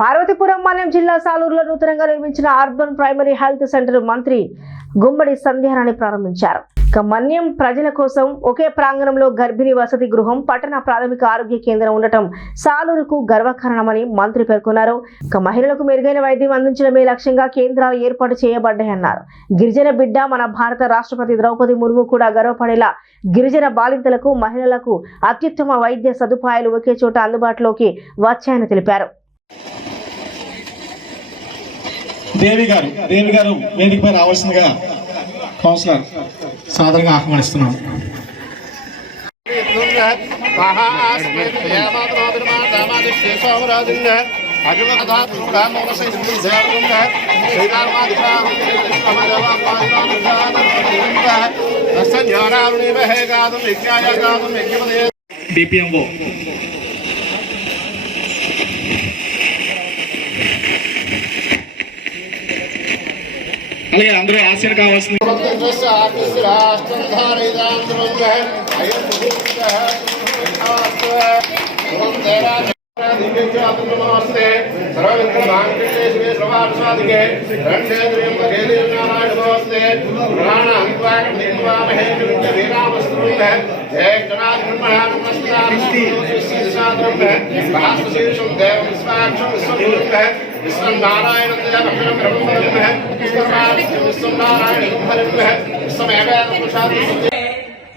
పార్వతీపురం మన్యం జిల్లా సాలూరులో నూతనంగా నిర్మించిన అర్బన్ ప్రైమరీ హెల్త్ సెంటర్ మంత్రి గుమ్మడి సంధ్యారాణి ప్రారంభించారు. మన్యం ప్రజల కోసం ఒకే ప్రాంగణంలో గర్భిణీ వసతి గృహం, పట్టణ ప్రాథమిక ఆరోగ్య కేంద్రం ఉండటం సాలూరుకు గర్వకారణమని మంత్రి పేర్కొన్నారు. మహిళలకు మెరుగైన వైద్యం అందించడమే లక్ష్యంగా కేంద్రాలు ఏర్పాటు చేయబడ్డాయన్నారు. గిరిజన బిడ్డ మన భారత రాష్ట్రపతి ద్రౌపది ముర్ము కూడా గర్వపడేలా గిరిజన బాలింతలకు, మహిళలకు అత్యుత్తమ వైద్య సదుపాయాలు ఒకే చోట అందుబాటులోకి వచ్చాయని తెలిపారు. దేవి గారు వేదికపై రావాల్సిందిగా కౌన్సిలర్ సాదరంగా ఆహ్వానిస్తున్నాం. డిపిఎంఓ అలాగే అందరూ ఆశీర్వాదం కావాల్సింది.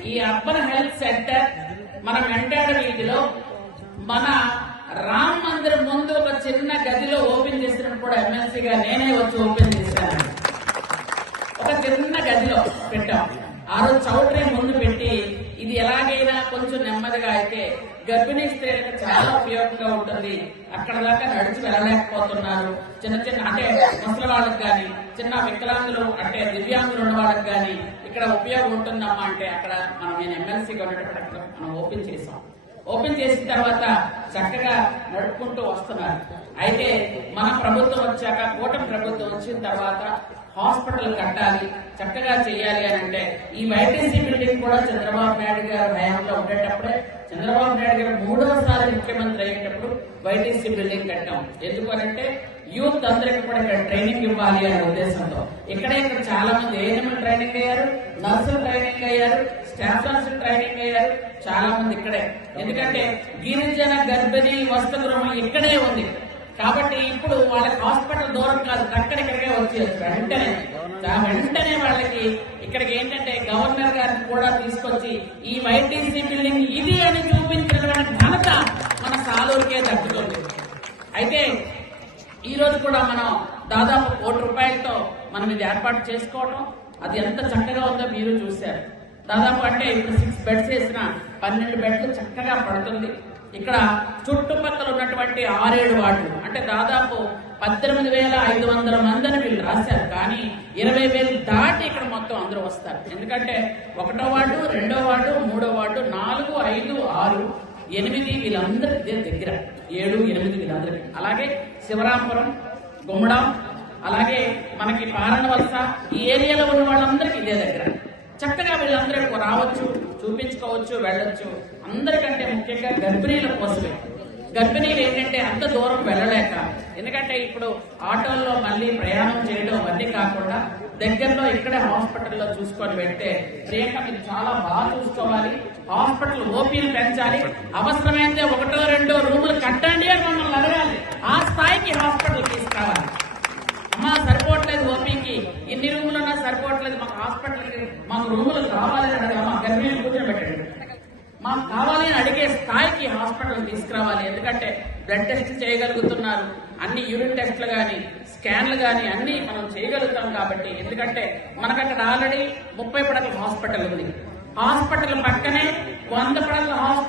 ఈ అర్బన్ హెల్త్ సెంటర్ మన వెంటాడ వీధిలో మన రామ్ మందిర్ ముందు ఒక చిన్న గదిలో ఓపెన్ చేసినప్పుడు కూడా ఎమ్మెల్సీగా నేనే వచ్చి ఓపెన్ చేశాను. ఒక చిన్న గదిలో పెట్టాం. ఆ రోజు చౌటరీ ముందు పెట్టి ఇది ఎలాగైనా కొంచెం నెమ్మదిగా అయితే గర్భిణీ స్త్రీలకు చాలా ఉపయోగంగా ఉంటుంది. అక్కడ దాకా నడిచి వెళ్ళలేకపోతున్నారు. చిన్న అంటే ముసలి వాళ్ళకి కానీ, చిన్న వికలాంగులు అంటే దివ్యాంగులు ఉన్న వాళ్ళకి కానీ ఇక్కడ ఉపయోగం ఉంటుందమ్మా అంటే అక్కడ నేను ఎమ్మెల్సీగా ఉన్నప్పుడు మనం ఓపెన్ చేసాం. ఓపెన్ చేసిన తర్వాత చక్కగా నడుపుకుంటూ వస్తున్నారు. అయితే మన ప్రభుత్వం వచ్చాక, కూటమి ప్రభుత్వం వచ్చిన తర్వాత హాస్పిటల్ కట్టాలి, చక్కగా చేయాలి అని అంటే ఈ వైటీసీ బిల్డింగ్ కూడా చంద్రబాబు నాయుడు గారు హయాంలో ఉండేటప్పుడే, చంద్రబాబు నాయుడు గారు 3వసారి ముఖ్యమంత్రి అయ్యేటప్పుడు వైటీసీ బిల్డింగ్ కట్టాం. ఎందుకనంటే యూత్ అందరికీ కూడా ఇక్కడ ట్రైనింగ్ ఇవ్వాలి అనే ఉద్దేశంతో. ఇక్కడ చాలా మంది ఏఎన్ఎం ట్రైనింగ్ అయ్యారు, నర్సులు ట్రైనింగ్ అయ్యారు, స్టాఫ్ నర్సులు ట్రైనింగ్ అయ్యారు చాలా మంది ఇక్కడే. ఎందుకంటే గిరిజన గర్భిణీ వసతి గృహం ఇక్కడే ఉంది కాబట్టి ఇప్పుడు వాళ్ళకి హాస్పిటల్ దూరం కాదు, అక్కడిక్కడికే వచ్చేయచ్చు. వెంటనే వాళ్ళకి ఇక్కడికి ఏంటంటే గవర్నర్ గారిని కూడా తీసుకొచ్చి ఈ వైటీసీ బిల్డింగ్ ఇది అని చూపించినటువంటి ఘనత మన సాలూరుకే దక్కుతుంది. అయితే ఈ రోజు కూడా మనం దాదాపు ₹1 కోటి మనం ఇది ఏర్పాటు చేసుకోవడం, అది ఎంత చక్కగా ఉందో మీరు చూశారు. దాదాపు అంటే ఇప్పుడు 6 బెడ్స్ వేసిన 12 బెడ్లు చక్కగా పడుతుంది. ఇక్కడ చుట్టుపక్కల ఉన్నటువంటి 6-7 వార్డులు అంటే దాదాపు 18,500 మందిని వీళ్ళు రాశారు. కానీ 20,000 దాటి ఇక్కడ మొత్తం అందరూ వస్తారు. ఎందుకంటే 1వ వార్డు, 2వ వార్డు, 3వ వార్డు, 4, 5, 6, 8 వీళ్ళందరికీ దగ్గర 7, 8 వీళ్ళందరికీ. అలాగే శివరాంపురం, గుమ్మడం, అలాగే మనకి పారణవలస ఈ ఏరియాలో ఉన్న వాళ్ళందరికీ ఇదే దగ్గర. చక్కగా వీళ్ళందరూ రావచ్చు, చూపించుకోవచ్చు, వెళ్ళొచ్చు. అందరికంటే ముఖ్యంగా గర్భిణీల కోసమే. గర్భిణీలు ఏంటంటే అంత దూరం వెళ్ళలేక, ఎందుకంటే ఇప్పుడు ఆటోల్లో మళ్ళీ ప్రయాణం చేయడం అవన్నీ కాకుండా దగ్గరలో ఇక్కడే హాస్పిటల్లో చూసుకొని పెడితే ప్రియాంక మీరు చాలా బాగా చూసుకోవాలి, హాస్పిటల్ ఓపీలు పెంచాలి, అవసరమైతే 1-2 రూములు కట్టండి అని మమ్మల్ని అడగాలి. ఆ స్థాయికి హాస్పిటల్ తీసుకురావాలి. అమ్మా సరిపోవట్లేదు, ఓపీకి ఎన్ని రూములు ఉన్నా సరిపోవట్లేదు, మాకు హాస్పిటల్కి మాకు రూములు కావాలని అడగమ్మా, గర్భిణీలు కూర్చోబెట్టండి, మాకు కావాలి అని అడిగే స్థాయికి హాస్పిటల్ తీసుకురావాలి. ఎందుకంటే బ్లడ్ టెస్ట్ చేయగలుగుతున్నారు, అన్ని యూరిన్ టెస్టులు కానీ, స్కాన్లు కానీ అన్ని మనం చేయగలుగుతాం కాబట్టి. ఎందుకంటే మనకు అక్కడ ఆల్రెడీ 30 పడకల హాస్పిటల్ ఉంది. హాస్పిటల్ పక్కనే 100 పడకల హాస్పిటల్